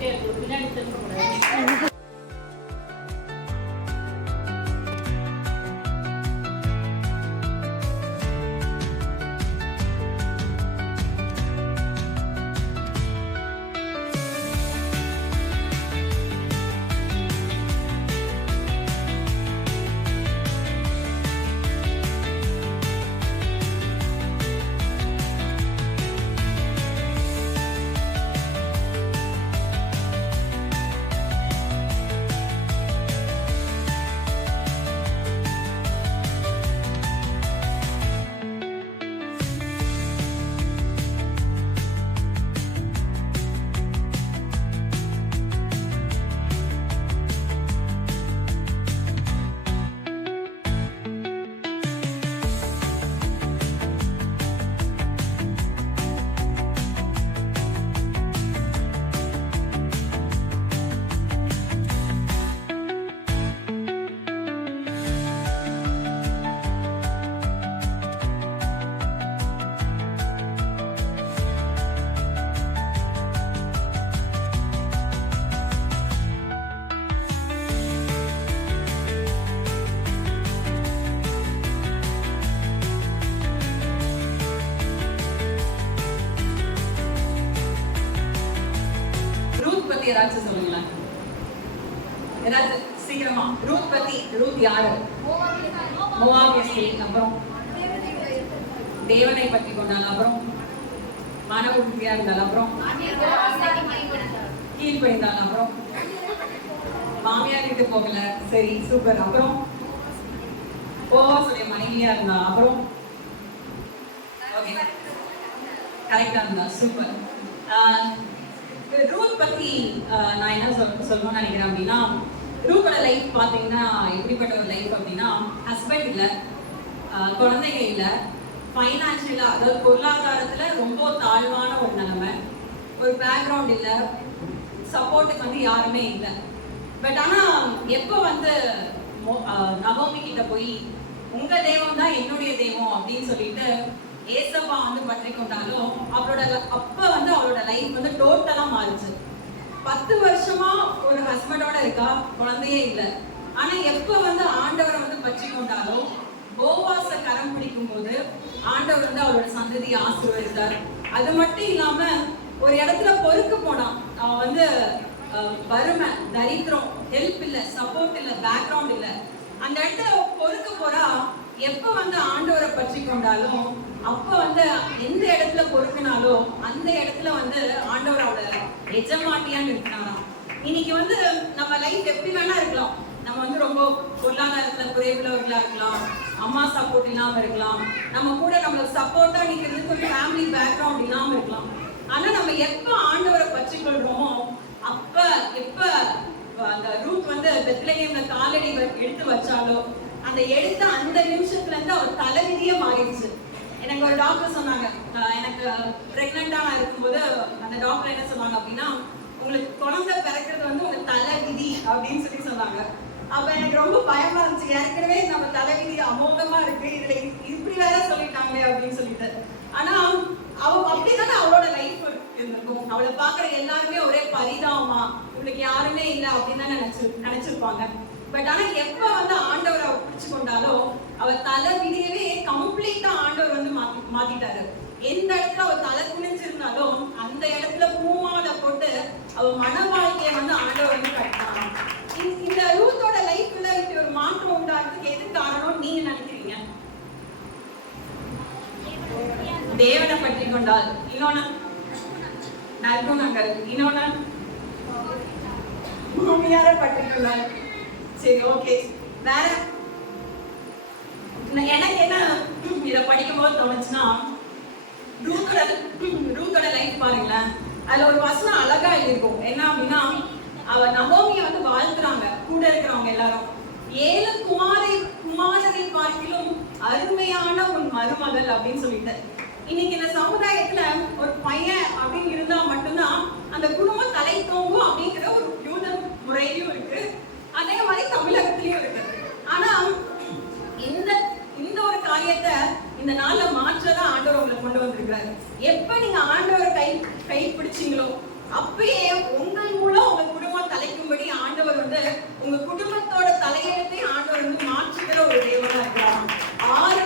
போயிட்டே இருக்கு, பின்னாடி திரும்பக்கூடாது. ஏதாச்சும் சொல்லுங்களேன், ஏதாச்சும் சீக்கிரமா. ரூத் பத்தி, ரூத் யாரு? மோவாபிய ஸ்திரீ. அப்புறம் தேவனை பற்றி கொண்டாள். அப்புறம் மனவுறுதியா இருந்தாள். அப்புறம் கீழ்ப்படிந்தாள். அப்புறம் மாமியார் வீட்டு போகல. சரி, சூப்பர். அப்புறம் போவாசுடைய மனைவியா இருந்தா. அப்புறம் ஓகே, கரெக்டா இருந்தா. சூப்பர். ரூத் பத்தி நான் என்ன சொல்லணும்னு நினைக்கிறேன் அப்படின்னா, ரூத்தோட லைஃப் பார்த்தீங்கன்னா எப்படிப்பட்ட ஒரு லைஃப் அப்படின்னா, ஹஸ்பண்ட் இல்லை, குழந்தைங்க இல்லை, ஃபைனான்ஷியலாக அதாவது பொருளாதாரத்தில் ரொம்ப தாழ்வான ஒரு நிலைமை, ஒரு பேக்ரவுண்ட் இல்லை, சப்போர்ட்டுக்கு வந்து யாருமே இல்லை. பட் ஆனால் எப்போ வந்து நகோமி கிட்ட போய் உங்க தெய்வம் தான் என்னுடைய தெய்வம் அப்படின்னு சொல்லிட்டு ஏசப்பா வந்து பற்றி கொண்டாலும் அவளோட அப்ப வந்து அவளோட லைஃப் வந்து டோட்டலா மாறிச்சு. 10 வருஷமா ஒரு ஹஸ்பண்டோட இருக்கா, குழந்தையே இல்லை. ஆனா எப்ப வந்து ஆண்டவரை வந்து பற்றி கொண்டாலும் போவாச கரம் பிடிக்கும் போது ஆண்டவர் வந்து அவளோட சந்ததியை ஆசீர்வதித்தார். அது மட்டும் இல்லாம ஒரு இடத்துல பொறுக்க போனான். அவன் வந்து வறுமை, தரித்திரம், ஹெல்ப் இல்லை, சப்போர்ட் இல்லை, பேக்ரவுண்ட் இல்லை. அந்த இடத்துல பொறுக்க போறா. எப்ப வந்து ஆண்டவரை பற்றி கொண்டாலும் அப்ப வந்து எந்த இடத்துல பொறுக்கினாலும் அந்த இடத்துல வந்து ஆண்டவர் அவளை எஜமாட்டியான்னு இருக்கிறாராம். இன்னைக்கு வந்து நம்ம லைஃப் எப்படி வேணா இருக்கலாம். நம்ம வந்து ரொம்ப பொருளாதாரத்துல குறைவுள்ளவர்களா இருக்கலாம், அம்மா சப்போர்ட் இல்லாம இருக்கலாம், நம்ம கூட நம்மளுக்கு சப்போர்ட்டா நிக்கிறதுக்கு ஒரு ஃபேமிலி பேக்ரவுண்ட் இல்லாம இருக்கலாம். ஆனா நம்ம எப்ப ஆண்டவரை பற்றி கொள்றோமோ அப்ப எப்ப அந்த ரூத் வந்து பெத்லகேம்ல காலடி எடுத்து வச்சாலோ அந்த எடுத்த அந்த நிமிஷத்துல இருந்து அவர் தலைவிதியே மாறிடுச்சு. எனக்கு ஒரு டாக்டர் சொன்னாங்க, எனக்கு பிரெக்னெண்டா நான் இருக்கும்போது அந்த டாக்டர் என்ன சொன்னாங்க அப்படின்னா, உங்களுக்கு குழந்தை பிறக்கிறது வந்து உங்க தலைவிதி அப்படின்னு சொல்லி சொன்னாங்க. அப்ப எனக்கு ரொம்ப பயமா இருந்துச்சு. ஏற்கனவே நம்ம தலைவிதி அமோகமா இருக்கு, இதுல இப்படி வேற சொல்லிட்டாங்களே அப்படின்னு சொல்லிட்டு. ஆனா அவ அப்படிதானே அவளோட லைஃப் இருந்திருக்கும். அவளை பாக்குற எல்லாருமே ஒரே பரிதாபமா, இவளுக்கு யாருமே இல்லை அப்படின்னு தான் நினைச்சிருப்பாங்க. பட் ஆனா எப்ப வந்து ஆண்டவர் அவ பிடிச்சு கொண்டாலோ அவ தலை விதியவே கம்ப்ளீட்டா ஆண்டவர் வந்து மாத்திட்டாரு. எந்த இடத்துல அவ தலை குனிஞ்சிருந்தாலும் அந்த இடத்துல பூமாலை போட்டு அவ மன வாழ்க்கையை வந்து ஆண்டவர் வந்து கட்டினாங்க. இந்த ரூத்தோட லைஃப்ல இப்படி ஒரு மாற்றம் உண்டாகிறதுக்கு எது காரணம் நீங்க நினைக்கிறீங்க? தேவனை பற்றி கொண்டால். இன்னொன்னு நற்குணங்கள். இன்னொன்னு பூமியாரை பற்றி கொண்டால். சரி, ஓகே. வேற எனக்கு என்ன இதை படிக்கும் போது தோணுச்சுன்னா, ரூத்தோட லைஃப் பாருங்களேன். அதுல ஒரு வசனம் அழகா இருக்கும். என்ன அப்படின்னா, அவ நகோமியை வந்து வாழ்த்துறாங்க கூட இருக்கிறவங்க எல்லாரும். 7 குமாரரை பார்க்கிலும் அருமையான உன் மருமகள் அப்படின்னு சொல்லிட்டு. இன்னைக்கு இந்த சமுதாயத்துல ஒரு பையன் அப்படின்னு இருந்தா மட்டும்தான் அந்த குடும்பம் தலை தோங்கும் அப்படிங்கிற ஒரு யூத முறையிலும் இருக்கு, அதே மாதிரி தமிழகத்திலயும் இருக்கு. ஆனா இந்த ஒரு காரியத்தை இந்த நாள்ல மாற்றதான் ஆண்டவர் உங்களை கொண்டு வந்திருக்கிறாரு. எப்ப நீங்க ஆண்டவரை கை பிடிச்சீங்களோ அப்பயே உங்கள் மூலம் உங்க குடும்பத்தோட தலையெழுத்தை ஆண்டவர் வந்து மாற்றுகிற ஒரு தேவனா இருக்கிறார். 6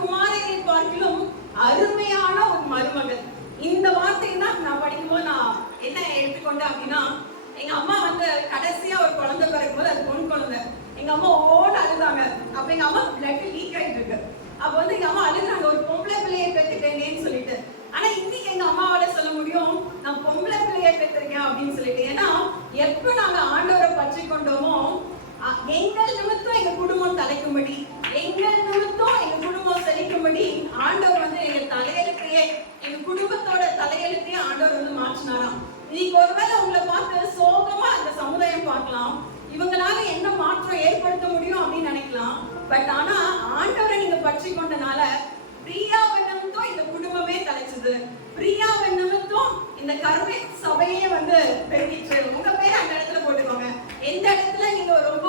குமாரரை பார்க்கிலும் அருமையான ஒரு மருமகள். இந்த வார்த்தை தான் நான் படிக்கும்போது நான் என்ன எடுத்துக்கொண்டேன் அப்படின்னா, எங்க அம்மா வந்து கடைசியா ஒரு குழந்தை பிறக்கும் போது அது பொன் குழந்தை. எங்க அம்மா ஓட அழுதாங்க. அப்ப எங்க அம்மா பிளட் லீக் ஆயிட்டு இருக்கு. அப்ப வந்து எங்க அம்மா அழுகுறாங்க, ஒரு பொம்பளை பிள்ளையை பெற்றுட்டேனேன்னு சொல்லிட்டு. ஆனா இன்னைக்கு எங்க அம்மாவால சொல்ல முடியும், நான் பொம்பளை பிள்ளையை பெற்றிருக்கேன் அப்படின்னு சொல்லிட்டு. ஏன்னா எப்ப நாங்க ஆண்டவரை பற்றி கொண்டோமோ, எங்கள் நிமித்தம் எங்க குடும்பம் தலைக்கும்படி, எங்கள் நிமித்தம் எங்க குடும்பம் செழிக்கும்படி ஆண்டவர் வந்து எங்க தலையெழுத்தையே, எங்க குடும்பத்தோட தலையெழுத்தையே ஆண்டவர் வந்து மாற்றினாராம். இன்னைக்கு ஒருவேளை உங்களை பார்த்து சோகமா அந்த சமுதாயம் பார்க்கலாம், இவங்களால என்ன மாற்றம் ஏற்படுத்த முடியும் அப்படின்னு நினைக்கலாம். பட் ஆனா ஆண்டவரை நீங்க பற்றி கொண்டனால பிரியாவை நிமித்தம் இந்த குடும்பமே தலைச்சது, பிரியாவை நிமித்தம் இந்த கருமை சபையே வந்து பெருகிச்சு. உங்க பேர் அந்த இடத்துல போட்டுக்கோங்க. எந்த இடத்துல நீங்க ரொம்ப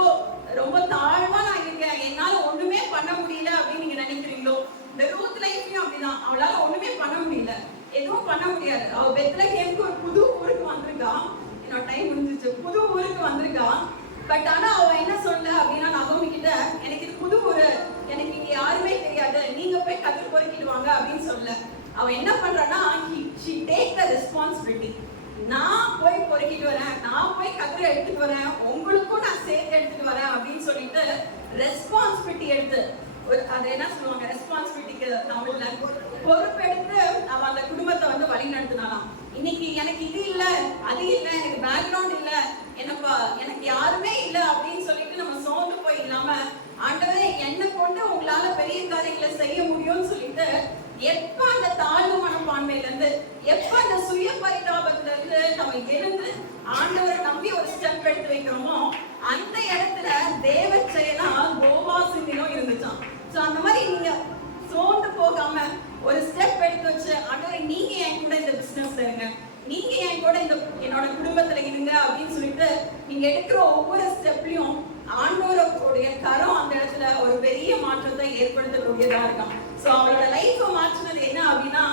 ரொம்ப தாழ்வா நான் இருக்கேன், என்னால ஒண்ணுமே பண்ண முடியல அப்படின்னு நீங்க நினைக்கிறீங்களோ, இந்த ரூத் லைஃப்லயும் அப்படிதான். அவளால ஒண்ணுமே பண்ண முடியல, எதுவும் பண்ண முடியாது. அவ பெத்லகேமுக்கு ஒரு புது ஊருக்கு வந்திருக்கா. என்னோட டைம் முடிஞ்சிச்சு. புது ஊருக்கு வந்திருக்கா. பட் ஆனா அவ என்ன சொல்ல அப்படின்னா, நகோமி கிட்ட எனக்கு இது புது ஊரு, எனக்கு இங்க யாருமே தெரியாது, நீங்க போய் கதிர் பொறுக்கிட்டு வாங்க அப்படின்னு சொல்ல. அவ என்ன பண்றான்னா, she take the responsibility. நான் போய் பொறுக்கிட்டு வரேன், நான் போய் கதிரை எடுத்துட்டு வரேன், உங்களுக்கும் நான் சேர்த்து எடுத்துட்டு வரேன் அப்படின்னு சொல்லிட்டு ரெஸ்பான்சிபிலிட்டி எடுத்து, அது என்ன சொல்லுவாங்க, ரெஸ்பான்சிபிலிட்டிக்கு தமிழ்ல பொறுப்பெடுத்து அவ அந்த குடும்பத்தை வந்து வழி நடத்தினாலாம். இன்னைக்கு எனக்கு இது இல்ல, அது இல்ல, எனக்கு பேக்ரவுண்ட் இல்ல, எனக்கு யாருமே இல்ல அப்படின்னு சொல்லிட்டு நம்ம சோர்ந்து போய் இல்லாம, ஆண்டவரே என்ன கொண்டு உங்களால பெரிய காரியங்களை செய்ய முடியும்னு சொல்லிட்டு, எப்ப அந்த தாழ்வு மனப்பான்மையில இருந்து, எப்ப அந்த சுய பரிதாபத்துல இருந்து நம்ம எழுந்து ஆண்டவரை நம்பி ஒரு ஸ்டெப் எடுத்து வைக்கிறோமோ, அந்த இடத்துல தேவ செயலா கோபாசினியும் இருந்துச்சான். சோ அந்த மாதிரி நீங்க சோர்ந்து போகாம ஒரு ஸ்டெப் எடுத்து வச்சு, ஆண்டவரை நீங்க என் கூட இந்த பிசினஸ் இருங்க, நீங்க என் கூட இந்த என்னோட குடும்பத்துல இருங்க அப்படின்னு சொல்லிட்டு நீங்க எடுக்கிற ஒவ்வொரு ஸ்டெப்லயும் ஆண்டவருடைய கரம் அந்த இடத்துல ஒரு பெரிய மாற்றத்தை ஏற்படுத்தக்கூடியதா இருக்கான். சோ அவளோட லைஃபை மாற்றினது என்ன அப்படின்னா,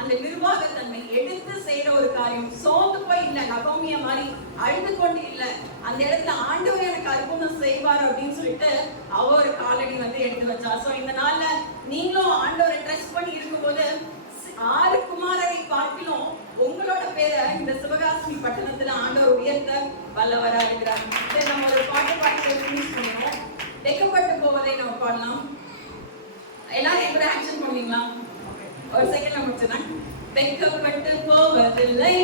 அந்த நிர்வாகத்தன்மை, எடுத்து செய்யற ஒரு காரியம். சோர்ந்து போய் இல்ல, நகோமிய மாதிரி அழுது கொண்டு இல்ல, அந்த இடத்துல ஆண்டவர் எனக்கு அற்புதம் செய்வார் அப்படின்னு சொல்லிட்டு அவ ஒரு காலடி வந்து எடுத்து வச்சா. சோ இந்த நாள்ல நீங்களும் ஆண்டவரை ட்ரஸ்ட் பண்ணி இருக்கும்போது 6 குமாரரை பார்க்கிலும் உங்களோட பேரை இந்த சிவகாசி பட்டணத்துல ஆண்டவர் உயர்த்த வல்லவரா இருக்கிறார். நம்ம ஒரு பாட்டு பாடி ஃபினிஷ் பண்ணுவோம். வெக்கப்பட்டு போவதை நம்ம பாடலாம். எல்லாரும் என் கூட ஆக்ஷன் பண்ணுவீங்களா? ஒரு செகண்ட்ல முடிச்சுதான். வெக்கப்பட்டு போவதில்லை